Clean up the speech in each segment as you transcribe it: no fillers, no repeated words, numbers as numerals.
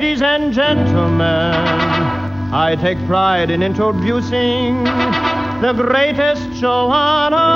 Ladies and gentlemen, I take pride in introducing the greatest show on earth.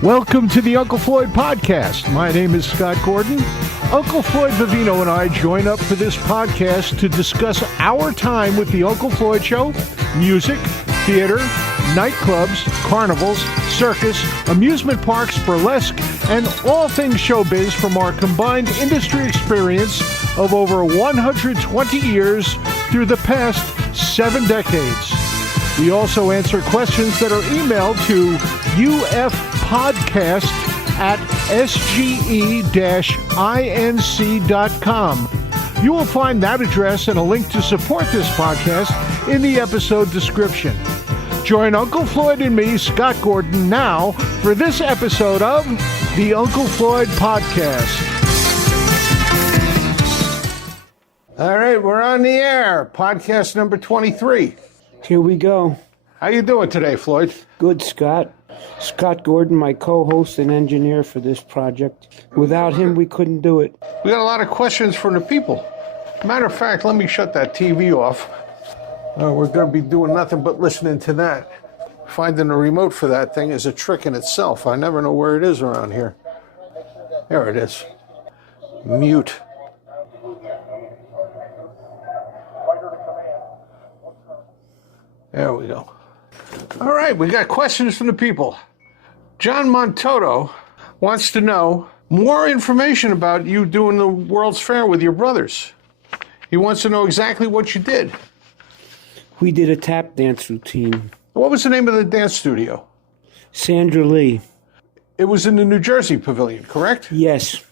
Welcome to the Uncle Floyd podcast. My name is Scott Gordon. Uncle Floyd Vivino and I join up for this podcast to discuss our time with the Uncle Floyd Show, music, theater, nightclubs, carnivals, circus, amusement parks, burlesque, and all things showbiz from our combined industry experience of over 120 years through the past 7 decades. We also answer questions that are emailed to ufpodcast@sge-inc.com. You will find that address and a link to support this podcast in the episode description. Join Uncle Floyd and me, Scott Gordon, now for this episode of the Uncle Floyd Podcast. All right, we're on the air. Podcast number 23. Here we go. How you doing today, Floyd? Good, Scott. Scott Gordon, my co-host and engineer for this project. Without him, we couldn't do it. We got a lot of questions from the people. Matter of fact, let me shut that TV off. We're going to be doing nothing but listening to that. Finding a remote for that thing is a trick in itself. I never know where it is around here. There it is. Mute. There we go. All right, we got questions from the people. John Montoto wants to know more information about you doing the World's Fair with your brothers. He wants to know exactly what you did. We did a tap dance routine. What was the name of the dance studio? Sandra Lee. It was in the New Jersey Pavilion, correct? Yes.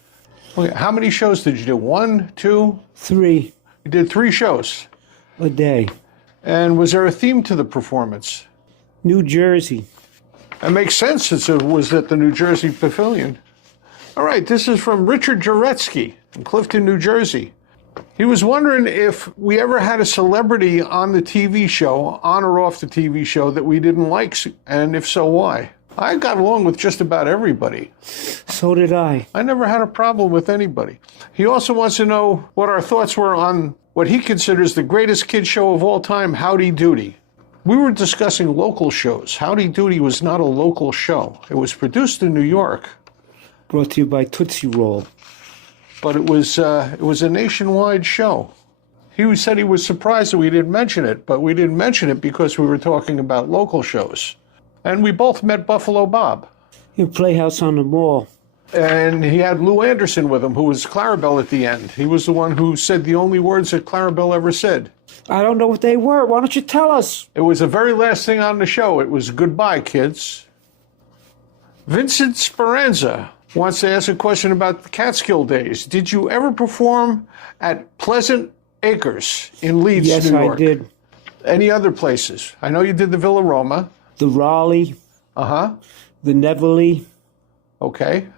Okay, how many shows did you do? 1, 2? 3. You did 3 shows. A day. And was there a theme to the performance? New Jersey. That makes sense since it was at the New Jersey Pavilion. All right, this is from Richard Jaretsky in Clifton, New Jersey. He was wondering if we ever had a celebrity on the TV show, on or off the TV show, that we didn't like, and if so, why? I got along with just about everybody. So did I. I never had a problem with anybody. He also wants to know what our thoughts were on what he considers the greatest kid show of all time, Howdy Doody. We were discussing local shows. Howdy Doody was not a local show. It was produced in New York. Brought to you by Tootsie Roll. But it was a nationwide show. He said he was surprised that we didn't mention it, but we didn't mention it because we were talking about local shows. And we both met Buffalo Bob. Your Playhouse on the Mall. And he had Lou Anderson with him, who was Clarabelle at the end. He was the one who said the only words that Clarabelle ever said. I don't know what they were. Why don't you tell us? It was the very last thing on the show. It was goodbye, kids. Vincent Speranza wants to ask a question about the Catskill days. Did you ever perform at Pleasant Acres in Leeds, New York? Yes, I did. Any other places? I know you did the Villa Roma. The Raleigh. Uh-huh. The Nevele. Okay.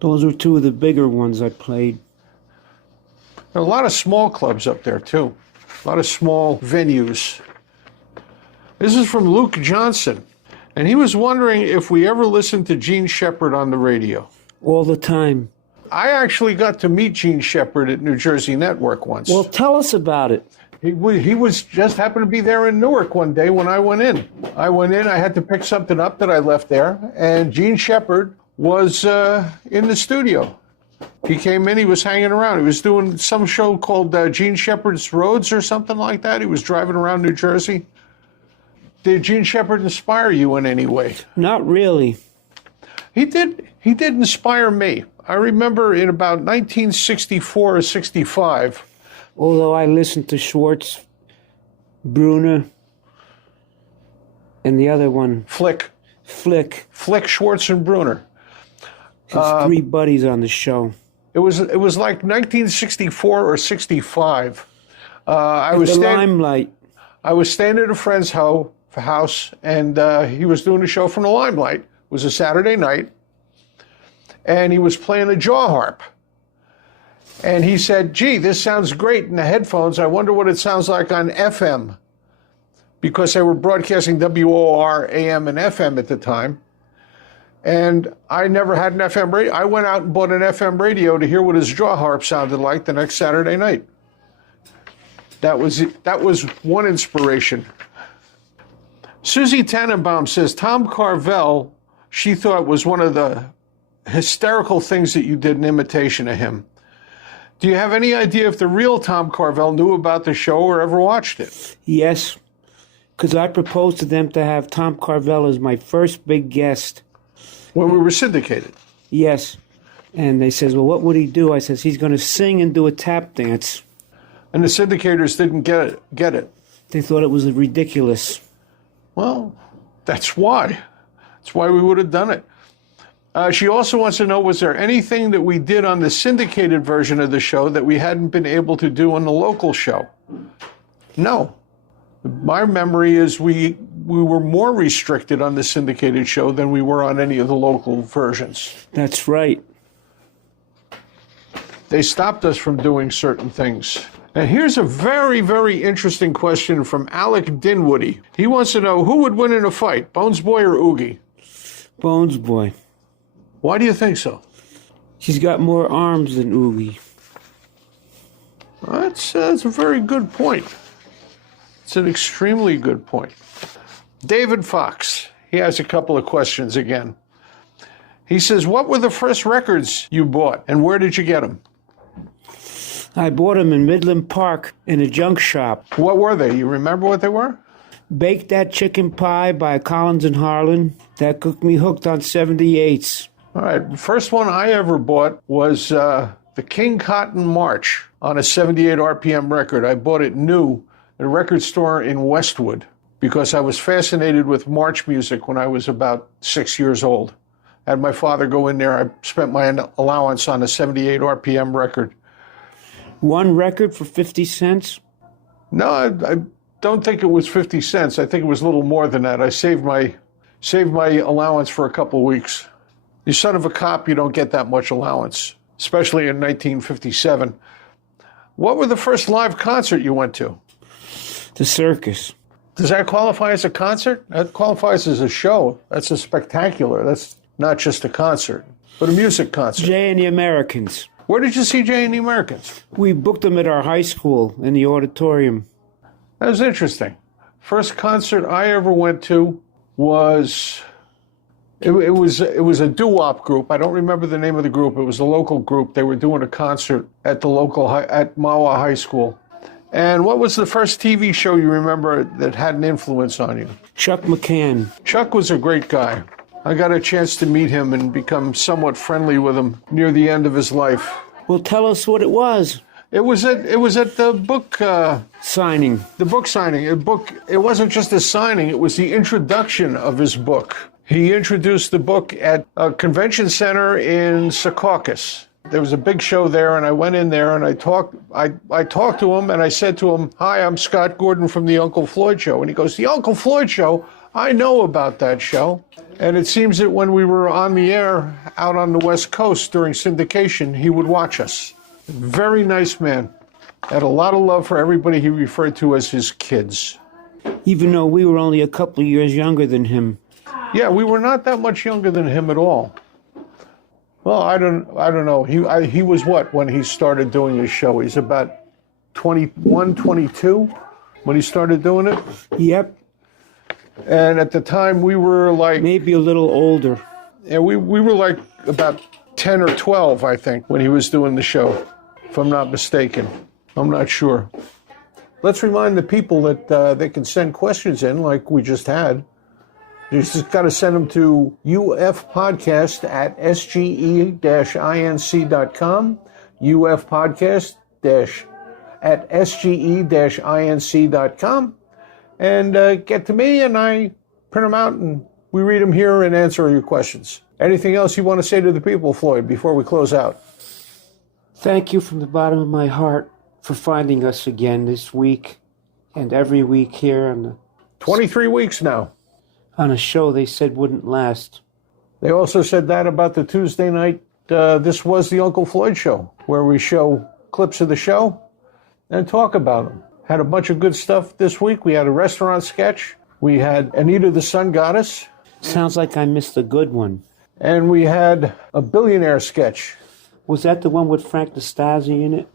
Those were 2 of the bigger ones I played. There are a lot of small clubs up there, too. A lot of small venues. This is from Luke Johnson. And he was wondering if we ever listened to Gene Shepard on the radio. All the time. I actually got to meet Gene Shepard at New Jersey Network once. Well, tell us about it. He was just happened to be there in Newark one day when I went in. I had to pick something up that I left there, and Gene Shepard was in the studio. He came in, he was hanging around. He was doing some show called Gene Shepard's Roads or something like that. He was driving around New Jersey. Did Gene Shepard inspire you in any way? Not really. He did inspire me. I remember in about 1964 or 65. Although I listened to Schwartz, Bruner, and the other one. Flick. Flick. Flick Schwarzenbrunner. His three buddies on the show. It was like 1964 or 65. I was Limelight. I was staying at a friend's house, and he was doing a show from the Limelight. It was a Saturday night, and he was playing a jaw harp. And he said, "Gee, this sounds great in the headphones. I wonder what it sounds like on FM," because they were broadcasting WOR AM and FM at the time. And I never had an FM radio. I went out and bought an FM radio to hear what his jaw harp sounded like the next Saturday night. That was one inspiration. Susie Tannenbaum says Tom Carvel, she thought, was one of the hysterical things that you did in imitation of him. Do you have any idea if the real Tom Carvel knew about the show or ever watched it? Yes, because I proposed to them to have Tom Carvel as my first big guest. When we were syndicated? Yes. And they says, well, what would he do? I says, he's going to sing and do a tap dance. And the syndicators didn't get it. They thought it was ridiculous. Well, that's why. That's why we would have done it. She also wants to know, was there anything that we did on the syndicated version of the show that we hadn't been able to do on the local show? No. My memory is we were more restricted on the syndicated show than we were on any of the local versions. That's right. They stopped us from doing certain things. And here's a very, very interesting question from Alec Dinwoody. He wants to know, who would win in a fight, Bones Boy or Oogie? Bones Boy. Why do you think so? She's got more arms than Oogie. That's a very good point. It's an extremely good point. David Fox, he has a couple of questions again. He says, what were the first records you bought, and where did you get them? I bought them in Midland Park in a junk shop. What were they? You remember what they were? Bake That Chicken Pie by Collins and Harlan. That got me hooked on 78s. All right. The first one I ever bought was the King Cotton March on a 78 RPM record. I bought it new at a record store in Westwood because I was fascinated with march music when I was about 6 years old. I had my father go in there. I spent my allowance on a 78 RPM record. One record for 50 cents? No, I don't think it was 50 cents. I think it was a little more than that. I saved my allowance for a couple of weeks. You son of a cop, you don't get that much allowance, especially in 1957. What were the first live concert you went to? The circus. Does that qualify as a concert? That qualifies as a show. That's a spectacular. That's not just a concert, but a music concert. Jay and the Americans. Where did you see Jay and the Americans? We booked them at our high school in the auditorium. That was interesting. First concert I ever went to was it was a doo-wop group. I don't remember the name of the group. It was a local group. They were doing a concert at the local at Mawa High School. And what was the first TV show you remember that had an influence on you? Chuck McCann. Chuck was a great guy. I got a chance to meet him and become somewhat friendly with him near the end of his life. Well, tell us what it was. It was at the book signing. The book signing. It wasn't just a signing. It was the introduction of his book. He introduced the book at a convention center in Secaucus. There was a big show there, and I went in there and I talked to him, and I said to him, "Hi, I'm Scott Gordon from the Uncle Floyd Show." And he goes, "The Uncle Floyd Show? I know about that show." And it seems that when we were on the air out on the West Coast during syndication, he would watch us. Very nice man. Had a lot of love for everybody he referred to as his kids. Even though we were only a couple of years younger than him. Yeah, we were not that much younger than him at all. Well, I don't know. He was what when he started doing his show? He's about 21, 22 when he started doing it? Yep. And at the time, we were like... Maybe a little older. Yeah, we were like about 10 or 12, I think, when he was doing the show, if I'm not mistaken. I'm not sure. Let's remind the people that they can send questions in like we just had. You just got to send them to ufpodcast@sge-inc.com, ufpodcast-@sge-inc.com, and get to me, and I print them out and we read them here and answer your questions. Anything else you want to say to the people, Floyd, before we close out? Thank you from the bottom of my heart for finding us again this week and every week here on the 23 weeks now. On a show they said wouldn't last. They also said that about the Tuesday night. This was the Uncle Floyd Show, where we show clips of the show and talk about them. Had a bunch of good stuff this week. We had a restaurant sketch. We had Anita the Sun Goddess. Sounds like I missed a good one. And we had a billionaire sketch. Was that the one with Frank Nastasi in it?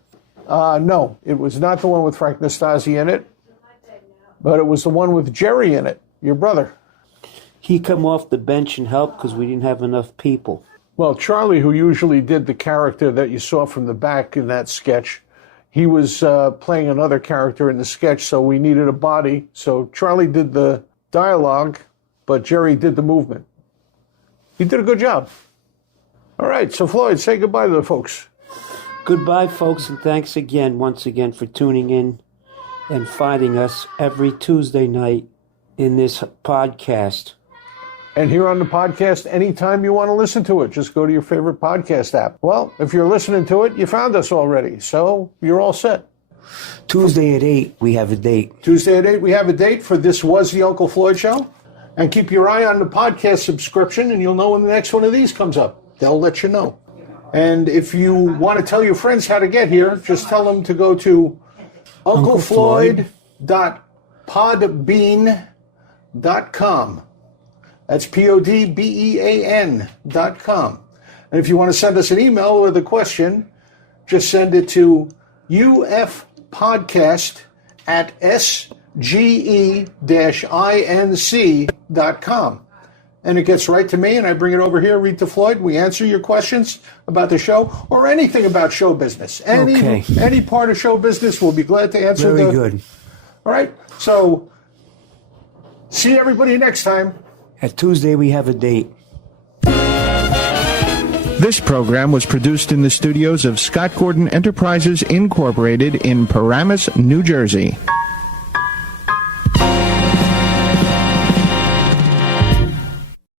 No, it was not the one with Frank Nastasi in it, but it was the one with Jerry in it, your brother. He come off the bench and helped because we didn't have enough people. Well, Charlie, who usually did the character that you saw from the back in that sketch, he was playing another character in the sketch, so we needed a body. So Charlie did the dialogue, but Jerry did the movement. He did a good job. All right, so Floyd, say goodbye to the folks. Goodbye, folks, and thanks again, once again, for tuning in and finding us every Tuesday night in this podcast. And here on the podcast, anytime you want to listen to it, just go to your favorite podcast app. Well, if you're listening to it, you found us already, so you're all set. Tuesday at 8, we have a date. Tuesday at 8, we have a date for This Was the Uncle Floyd Show. And keep your eye on the podcast subscription, and you'll know when the next one of these comes up. They'll let you know. And if you want to tell your friends how to get here, just tell them to go to unclefloyd.podbean.com. That's PODBEAN.com. And if you want to send us an email with a question, just send it to ufpodcast@sge-inc.com. And it gets right to me, and I bring it over here, read to Floyd. We answer your questions about the show or anything about show business. Any part of show business, we'll be glad to answer. Very good. All right. So, see everybody next time. At Tuesday, we have a date. This program was produced in the studios of Scott Gordon Enterprises, Incorporated in Paramus, New Jersey.